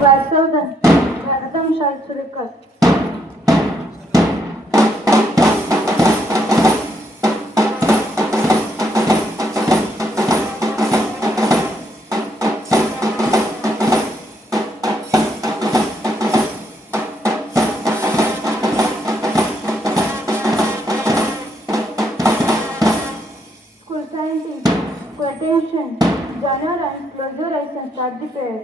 Class 7, Bharatam Shalsurikar. School scientists, for attention, journal and close your eyes and start the prayer.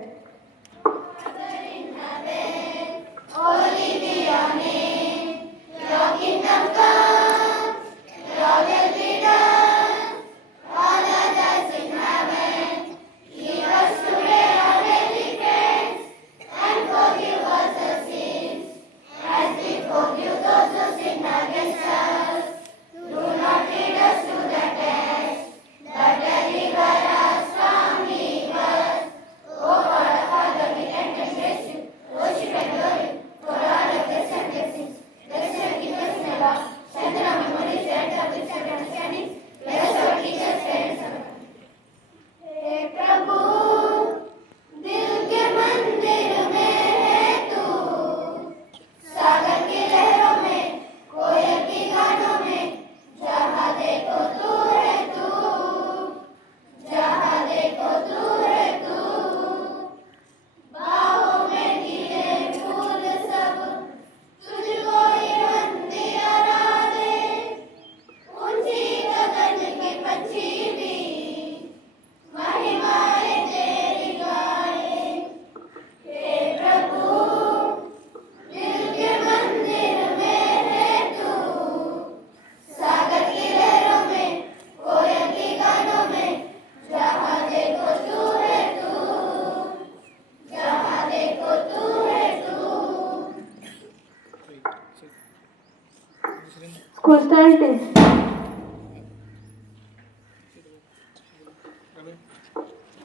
School scientists.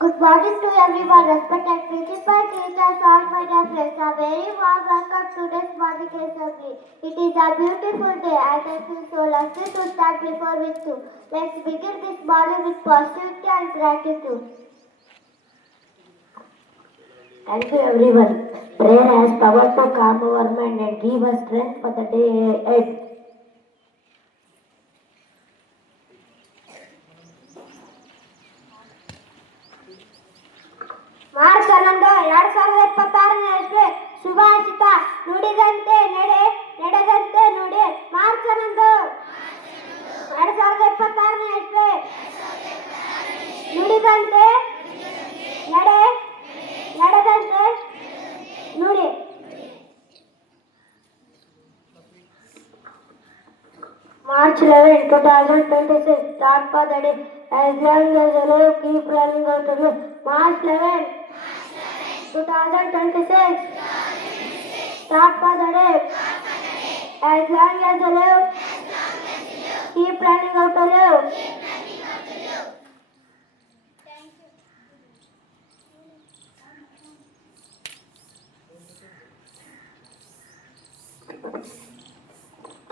Good morning to everyone, respected principal, teachers, all my dear friends. A very warm welcome to this morning assembly. It is a beautiful day and I feel so lucky to stand before with you. Let's begin this morning with positivity and gratitude. Thank you everyone. Prayer has power to calm our mind and give us strength for the day ahead. March 11, 2026 ಶುಭಾಷಿತ ನುಡಿದಂತೆ ನಡೆ ನಡೆದಂತೆ ನುಡಿ. March 11, 2026 ನುಡಿದಂತೆ ನಡೆ ನಡೆದಂತೆ ನುಡಿ. March 11, 2026. Start for the day. As long as you live, keep running out to live. March 11, 2026. Start for the day. As long as you live, keep running out to live.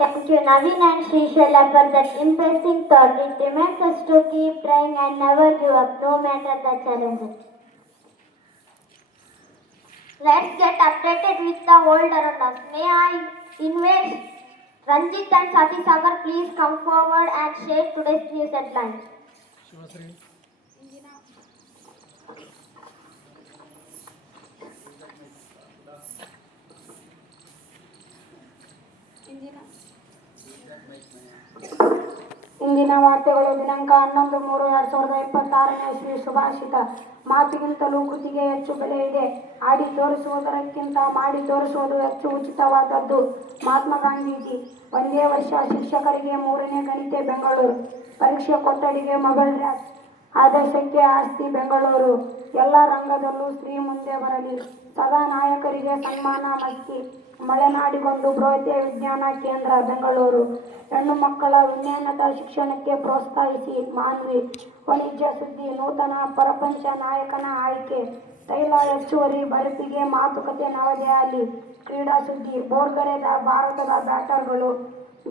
Thank you, Naveen and Srishela, for that impressive thought. It reminds us to keep trying and never give up, no matter the challenges. Let's get updated with the world around us. May I invite Ranjit and Sati Sagar, please come forward and share today's news headlines. ಇಂದಿನ ವಾರ್ತೆಗಳು ದಿನಾಂಕ 11/3/2026 ಶುಭಾಷಿತ. ಮಾತಿಗಿಂತಲೂ ಕೃತಿಗೆ ಹೆಚ್ಚು ಬೆಲೆ ಇದೆ. ಆಡಿ ತೋರಿಸುವುದಕ್ಕಿಂತ ಮಾಡಿ ತೋರಿಸುವುದು ಹೆಚ್ಚು ಉಚಿತವಾದದ್ದು. ಮಹಾತ್ಮ ಗಾಂಧೀಜಿ. ಒಂದೇ ವರ್ಷ ಶಿಕ್ಷಕರಿಗೆ 3ನೇ ಗಣಿತ ಬೆಂಗಳೂರು. ಪರೀಕ್ಷೆ ಕೊಠಡಿಗೆ ಮೊಬೈಲ್ ರ್ಯಾಕ್. ಆದರ್ಶಕ್ಕೆ ಆಸ್ತಿ ಬೆಂಗಳೂರು. ಎಲ್ಲ ರಂಗದಲ್ಲೂ ಸ್ತ್ರೀ ಮುಂದೆ ಬರಲಿ. ಸದಾ ನಾಯಕರಿಗೆ ಸನ್ಮಾನ ಮಸ್ಕಿ. ಮಲೆನಾಡಿಗೊಂದು ಬೃಹತ್ ವಿಜ್ಞಾನ ಕೇಂದ್ರ ಬೆಂಗಳೂರು. ಹೆಣ್ಣು ಮಕ್ಕಳ ಉನ್ನತ ಶಿಕ್ಷಣಕ್ಕೆ ಪ್ರೋತ್ಸಾಹಿಸಿ ಮಾನ್ವಿ. ವಾಣಿಜ್ಯ ಸುದ್ದಿ. ನೂತನ ಪ್ರಪಂಚ ನಾಯಕನ ಆಯ್ಕೆ. ತೈಲ ಹೆಚ್ಚುವರಿ ಭರ್ತಿಗೆ ಮಾತುಕತೆ ನವದೆಹಲಿ. ಕ್ರೀಡಾ ಸುದ್ದಿ. ಬೋರ್ಗರೆದ ಭಾರತದ ಬ್ಯಾಟರ್ಗಳು.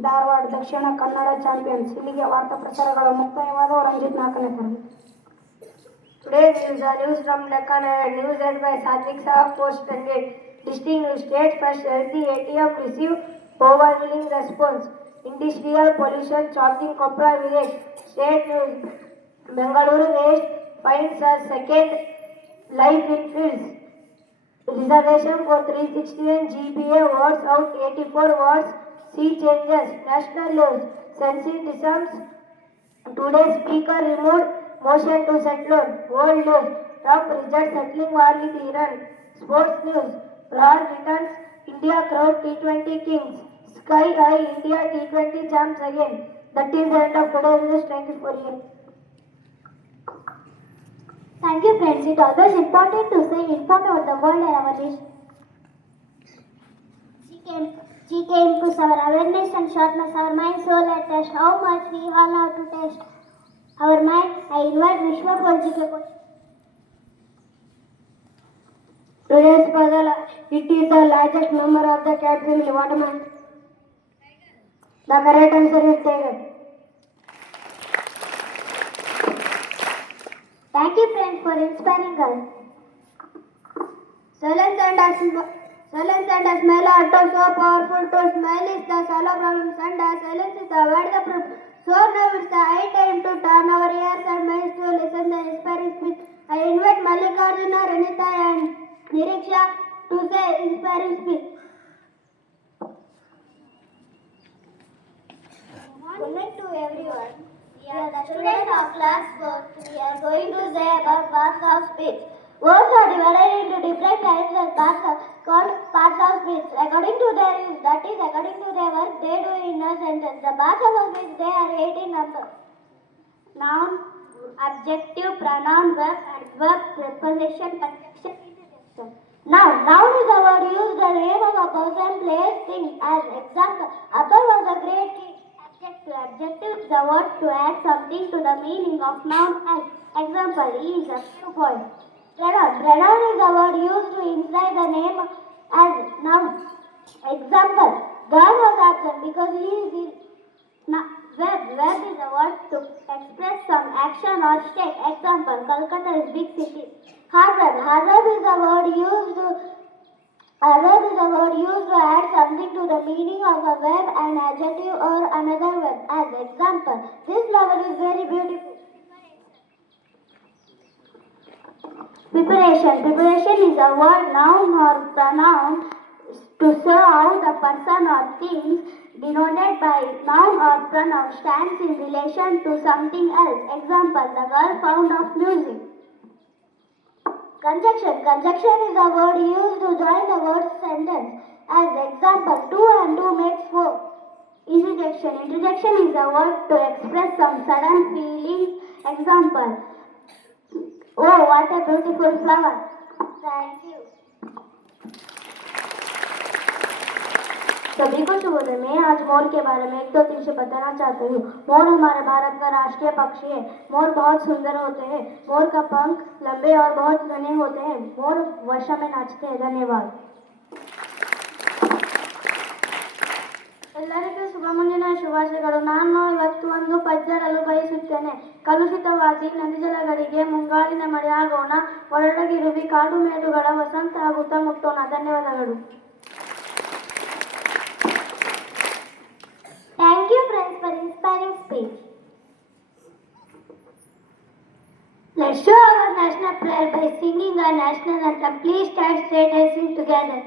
ಧಾರವಾಡ ದಕ್ಷಿಣ ಕನ್ನಡ ಚಾಂಪಿಯನ್ಸ್. ಇಲ್ಲಿಗೆ ವಾರ್ತಾ ಪ್ರಸಾರಗಳು ಮುಕ್ತಾಯವಾದವು. ರಂಜಿತ್ 4ನೇ ತರಗತಿ. Today's news are news from Deccan Herald. News read by Satvik Saha, Post 28. District News. State First Healthy ATM receive overwhelming response. Industrial pollution choking Kopra village. State News. Bengaluru West finds a second life in fields. Reservation for 361 GPA words out 84 words. Sea changes. National news. Census disarms. Today's speaker removed motion to settle. World news. Trump rejects settling war with Iran. Sports news. Rod returns. India crowd T20 kings. Sky high India T20 champs again. That is the end of today's news. Thank you for hearing. Thank you, friends. It's always important to stay informed about the world and our nation. GK improves our awareness and sharpness our mind, so let us how much we all have to test our mind. I invite Vishwa for GK question. Today's puzzle, it is the largest member of the cat family. What am I? The correct answer is tiger. Thank you, friends, for inspiring us. Silence and a smell are so powerful. To smell is the solo problem, and silence is the word the problem. So now it's the high time to turn our ears and minds to listen the inspiring speech. I invite Mallikarjuna, Renita and Niriksha to say inspiring speech. Good morning to everyone. We are the students of class 4. We are going to say about parts of speech. Words are divided into different types of parts called parts of speech. According to their use, that is, according to their work they do in a sentence. The parts of speech, they are 8 in number. Noun, adjective, pronoun, verb, adverb, preposition, conjunction, interjection. Noun is a word used the name of a person, place, thing. As example, Akbar was a great king. Adjective is a word to add something to the meaning of noun. As example, he is a few boy. Pronoun is a word used to imply the name as noun. Example, God was absent because he is ill. Verb is a word to express some action or state. Example, Kolkata is big city. Adverb is a word used to add something to the meaning of a verb, an adjective or another verb. As example, this flower is very beautiful. Preparation is a word, noun or pronoun to show how the person or things denoted by noun or pronoun stands in relation to something else. Example, the girl found of music. Conjunction is a word used to join the word sentence. As example, 2 and 2 makes 4. Interjection is a word to express some sudden feeling. Example, oh, what a beautiful flower. Thank you. सभी को शुभ मैं आज मोर के बारे में एक दो चीज से बताना चाहती हूँ। मोर हमारे भारत का राष्ट्रीय पक्षी है। मोर बहुत सुंदर होते हैं। मोर का पंख लंबे और बहुत घने होते हैं। मोर वर्षा में नाचते हैं। धन्यवाद। ಎಲ್ಲರಿಗೂ ಶುಭ ಮುಂಜಿನ ಶುಭಾಶಯಗಳು। ನಾನು ಇವತ್ತು ಒಂದು ಪದ್ಯ ಹೇಳಲು ಬಯಸುತ್ತೇನೆ. ಕಲುಷಿತವಾಗಿ ನದಿ ಜಲಗಳಿಗೆ ಮುಂಗಾರಿನ ಮಳೆಯಾಗೋಣ, ಒಳಗಿರುವಿ ಕಾಡು ಮೇಡುಗಳ ವಸಂತ ಆಗುತ್ತಾ ಮುಟ್ಟೋಣ. ಧನ್ಯವಾದಗಳು. Thank you, friends, for inspiring speech. Let's show our national pride by singing our national anthem. Please stand straight and sing together.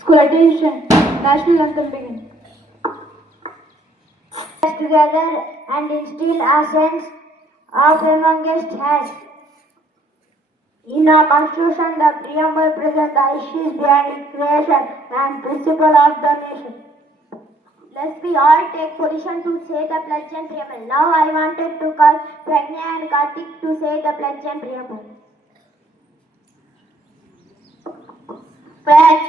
School attention. National anthem begin. Together and instill our sense of amongst us. In our constitution, the preamble presents the issues behind its creation and principle of the nation. Let's we all take position to say the pledge and preamble. Now I wanted to call Pragna and Kartik to say the pledge and preamble. Pledge.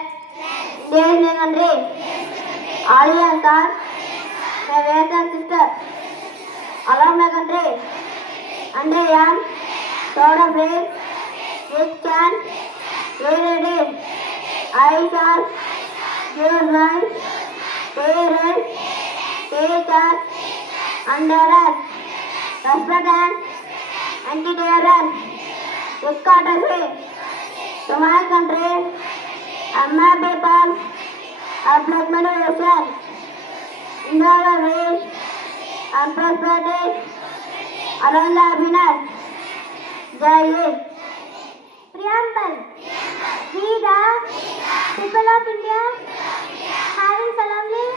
Indian country. Audience are my brothers and sisters. I love my country. And I am proud of it. Which can read it. I shall use my parents, teachers, under us, respect and anti-terror, equality to my country and my people. I pledge my devotion in the rich and prosperity around the happiness. Jai Hind. Preamble. We the people of India having solemnly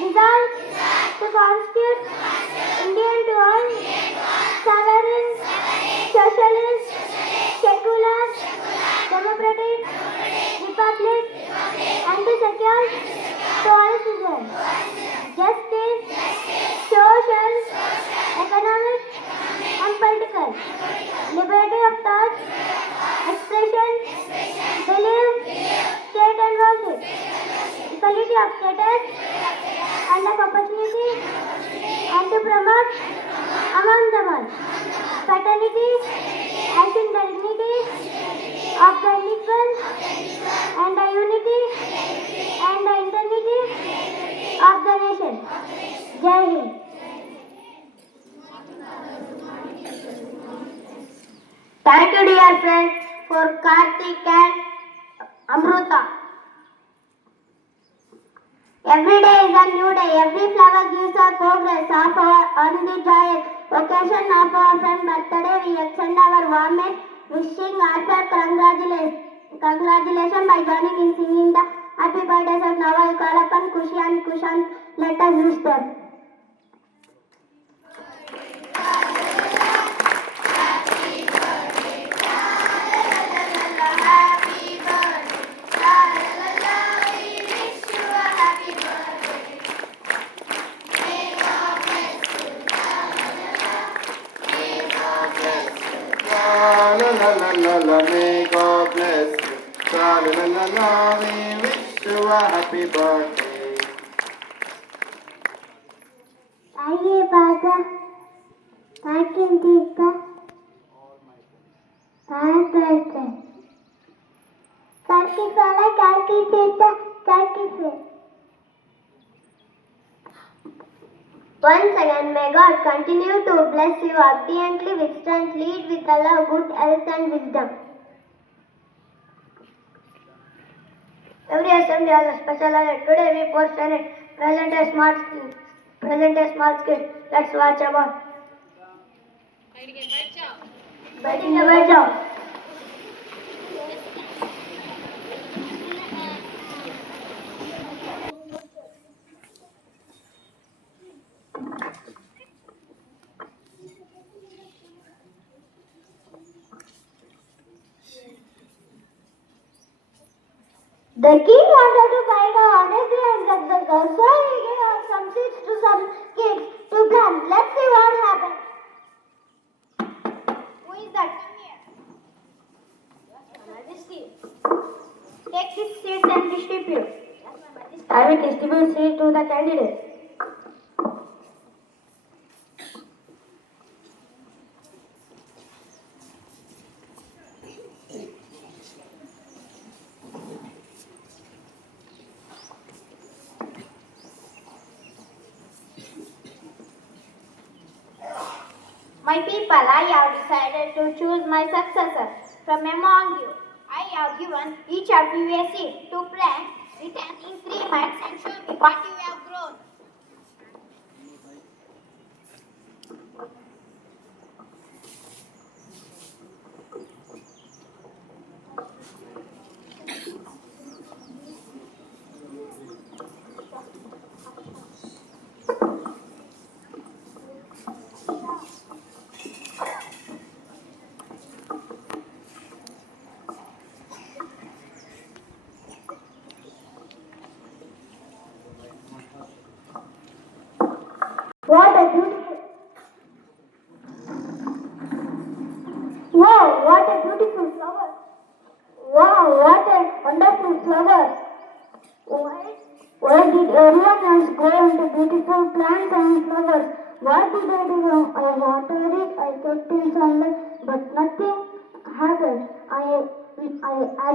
resolved to constitute Indian to all sovereign, socialist, secular, democratic, republic and to secure to all citizens justice, social, economic and political liberty of thought, expression, belief, state and worship, equality of status and of opportunity, and to promote among them all fraternity and in the dignity of the unequal and the unity and the integrity of the nation. Jai Hind. Thank you, dear friends, for Karthik and Amruta. Every day is a new day. Every flower gives us progress. On the joyous occasion of our friend's birthday, we extend our warmest wishing Arthur congratulations by joining in singing the happy birthday song. Now I call upon Kushi and Kushan. Let us wish them. May God bless you. La la la la, we wish you a happy birthday. Aye, Baba. Thank you, Deepa. Happy birthday. Thank you, Sala. Thank you, Deepa. Thank you, sir. Once again, may God continue to bless you obediently with strength, lead with love, good health and wisdom. Every assembly has a special highlight. Today we post and present a small skit. Let's watch about. बैठेंगे बैठ जाओ. The king wanted to find a honestly and get the girl, so he gave her some seeds to some kids to plant. Let's see what happens. Who is that? Come here. Yes, my majesty. Take these seeds and distribute. Yes, my majesty. I will distribute seeds to the candidates. My people, I have decided to choose my successor from among you. I have given each of you a seed to plant, return in 3 months and show me what you have grown. What a beautiful... Wow, what a beautiful flower. Wow, what a wonderful flower. Why did everyone else grow into beautiful plants and flowers? What did I do wrong? I watered it, I kept in sunlight, but nothing happened. I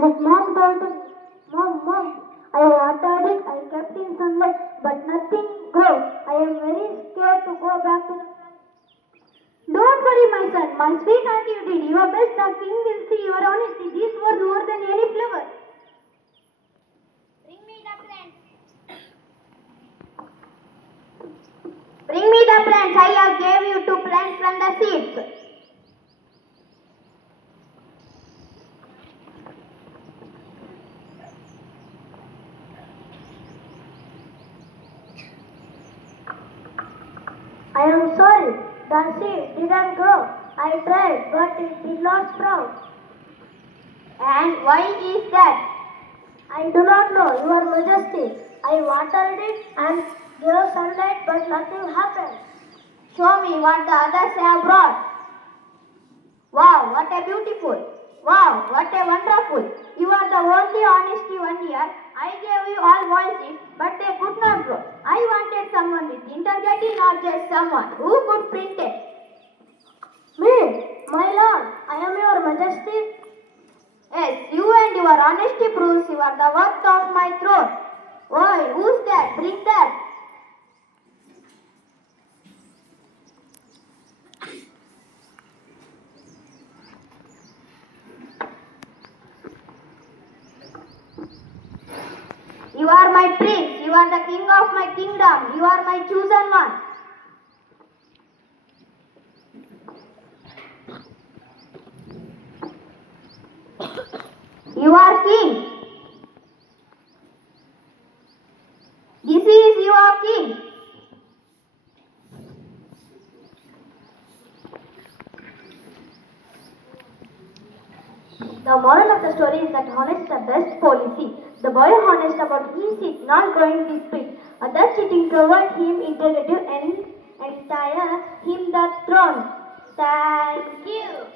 was mom told me, Mom, I watered it, I kept in sunlight, but nothing grew. I am very scared to go back to the plant. I am sorry. The seed didn't grow. I tried, but it did not sprout. And why is that? I do not know, Your Majesty. I watered it and gave sunlight, but nothing happened. Show me what the others have brought. Wow, what a beautiful. Wow, what a wonderful. You are the only honesty one here. I gave you all voices, but they could not grow. I wanted someone with integrity, not just someone who could print it. Me, my lord, I am Your Majesty. Yes, you and your honesty proves you are the worth of my throne. Oi, who's that? Bring that. You are my prince. You are the king of my kingdom. You are my chosen one. You are king. This is your king. The moral of the story is that honest is the best policy. The boy honest about his seat, not going this speed. Others cheating provide him integrity and entire him the throne. Thank you.